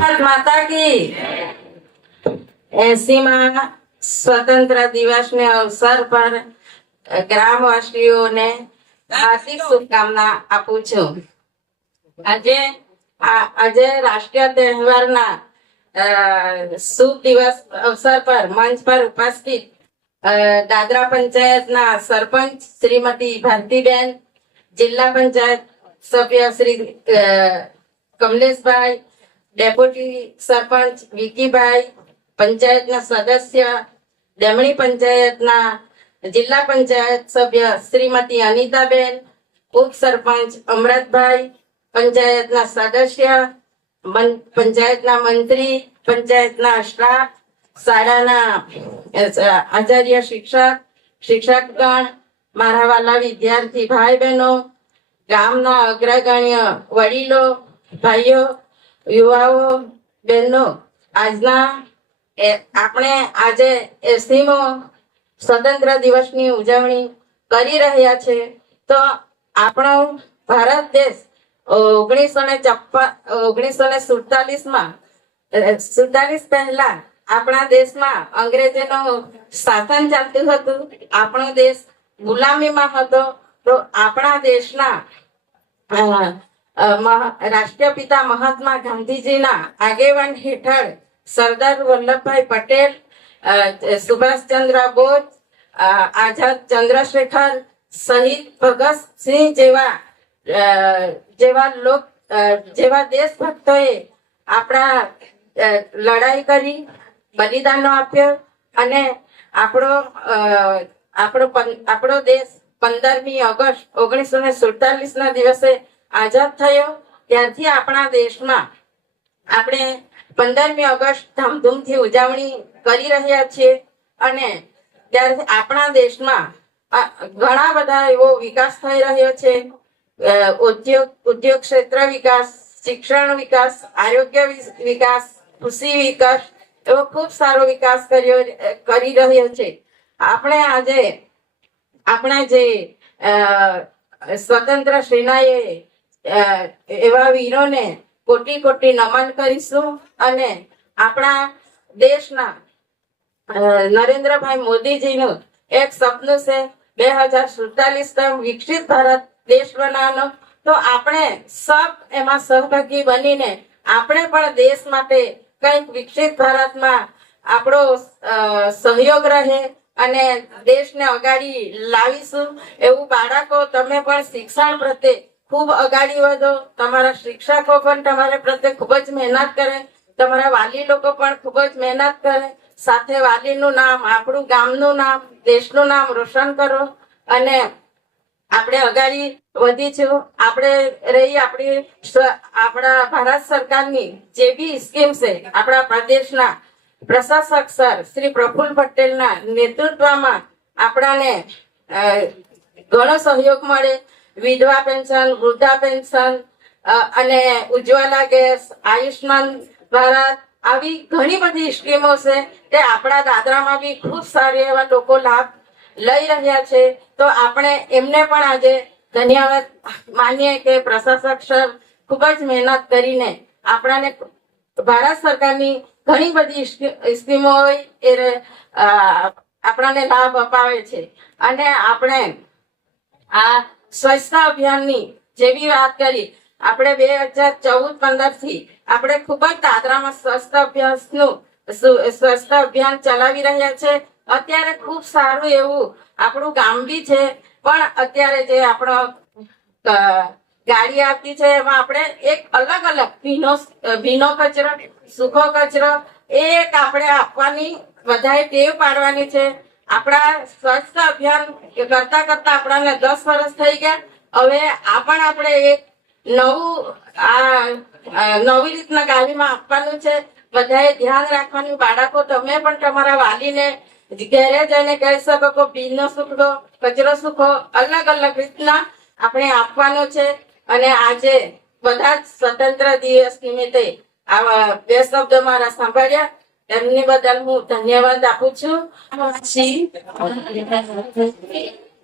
भारत माता की 80માં સ્વતંત્ર દિવસને અવસર પર ગ્રામવાસીઓને હાર્દિક શુભકામના આપું છું। આજે રાષ્ટ્રીય તહેવારના શુભ દિવસ અવસર પર મંચ પર ઉપસ્થિત દાદરા પંચાયતના સરપંચ શ્રીમતી ભારતીબેન, જિલ્લા પંચાયત સભ્ય શ્રી કમલેશભાઈ, ડેપ્યુટી સરપંચ વિકીભાઈ, પંચાયતના સદસ્ય ડેમણી પંચાયતના જિલ્લા પંચાયત સભ્ય શ્રીમતી અનિતાબેન, ઉપસરપંચ અમૃતભાઈ, પંચાયતના સદસ્ય, પંચાયતના મંત્રી, પંચાયતના સ્ટાફ, શાળાના આચાર્ય, શિક્ષકગણ, મારા વાલા વિદ્યાર્થી ભાઈ બહેનો, ગામના અગ્રગણ્ય વડીલો, ભાઈઓ, યુવાઓ, બહેનો, આપણે આજે 80મો સ્વતંત્ર દિવસની ઉજવણી કરી રહ્યા છે। તો આપણો ભારત દેશ 1947 પહેલા આપણા દેશમાં અંગ્રેજોનું શાસન ચાલતું હતું। આપણો દેશ ગુલામીમાં હતો। તો આપણા દેશના રાષ્ટ્રપિતા મહાત્મા ગાંધીજીના આગેવાન હેઠળ સરદાર વલ્લભભાઈ પટેલ, સુભાષચંદ્ર બોઝ, આઝાદ ચંદ્રશેખર, શહીદ ભગતસિંહ જેવા દેશભક્તોએ આપણા લડાઈ કરી, બલિદાનો આપ્યો અને આપણો દેશ 15મી ઓગસ્ટ 1947 ના દિવસે આઝાદ થયો। ત્યારથી આપણા દેશમાં આપણે 15મી ઓગસ્ટ ધામધૂમથી ઉજવણી કરી રહ્યા છીએ અને ત્યારથી આપણા દેશમાં ઘણા બધા એવો વિકાસ થઈ રહ્યો છે। ઉદ્યોગ ક્ષેત્ર વિકાસ, શિક્ષણ વિકાસ, આરોગ્ય વિકાસ, કૃષિ વિકાસ, એવો ખૂબ સારો વિકાસ કરી રહ્યો છે। આપણે જે સ્વતંત્ર સેનાએ એવા વીરોને કોટી કોટી નમન કરીશું અને આપણા દેશના નરેન્દ્રભાઈ મોદીજીનું એક સપનું છે 2047 વિકસિત ભારત દેશ બનાવવાનો। તો આપણે સબ એમાં સહભાગી બનીને આપણે પણ દેશ માટે કંઈક વિકસિત ભારતમાં આપણો સહયોગ રહે અને દેશને અગાડી લાવીશું। એવું બાળકો, તમે પણ શિક્ષણ પ્રત્યે ખૂબ અગાડી વધો। તમારા શિક્ષકો પણ તમારા પ્રત્યે ખૂબ જ મહેનત કરે, તમારા વાલી લોકો પણ ખૂબ જ મહેનત કરે, સાથે વાલીનું નામ, આપણું ગામનું નામ, દેશનું નામ રોશન કરો અને આપણે અગાડી વધીશું। આપણા ભારત સરકારની જે બી સ્કીમ છે, આપણા પ્રદેશના પ્રશાસક સર શ્રી પ્રફુલ્લ પટેલના નેતૃત્વમાં આપણાને ઘણો સહયોગ મળે। વિધવા પેન્શન, વૃદ્ધા પેન્શન અને ઉજ્જવલા ગેસ, આયુષ્માન ભારત, આવી ઘણી બધી સ્કીમો છે તે આપણા દાદરામાં બી ખૂબ સારા એવા લોકો લાભ લઈ રહ્યા છે। તો આપણે એમને પણ આજે ધન્યવાદ માનીએ કે પ્રશાસક સર ખૂબ જ મહેનત કરીને આપણાને ભારત સરકારની ઘણી બધી સ્કીમો આપણાને લાભ અપાવે છે। અને આપણે આ સ્વચ્છતા અભિયાનની જેવી વાત કરી, આપણે 2014-15 થી આપણે ખૂબ જ દાદરામાં સ્વચ્છતા અભિયાન ચલાવી રહ્યા છે। અત્યારે ખૂબ સારું એવું આપણું ગામ બી છે, પણ અત્યારે જે આપણો ગાડી આવતી છે એમાં આપણે એક અલગ ભીનો કચરો, સૂકો કચરો એક આપણે આપવાની બધાએ ટેવ પાડવાની છે। આપણા સ્વચ્છતા અભિયાન કરતા આપણાને 10 વર્ષ થઈ ગયા। હવે આપણે એક નવી રીતના ગાડીમાં આપવાનું છે। બધાએ ધ્યાન રાખવાનું। બાળકો, તમે પણ તમારા વાલીને ઘરે જઈને કહી શકો કે ભીનો સૂકો કચરો સૂકો અલગ રીતના આપણે આપવાનો છે। અને આજે બધા જ સ્વતંત્ર દિવસ નિમિત્તે આવા 2 શબ્દો મારા સાંભળ્યા, એમની બદલ હું ધન્યવાદ આપું છું।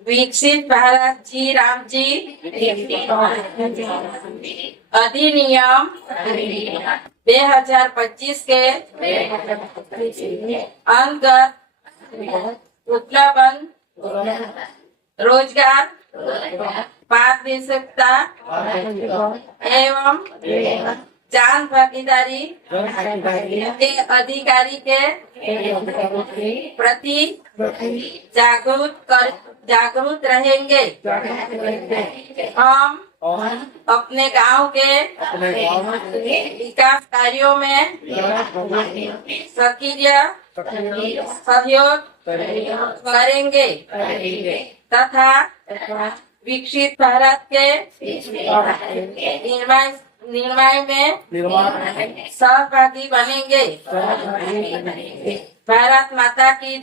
વિકસિત ભારત જી રામજી अधिनियम 2025 के अंतर्गत उपलब्ध रोजगार पारदर्शिता एवं जन भागीदारी के अधिकारी के प्रति जागरूक रहेंगे। हम अपने गांव के विकास कार्यों में सक्रिय सहयोग करेंगे तथा विकसित भारत के निर्माण में सहभागी बनेंगे। भारत माता की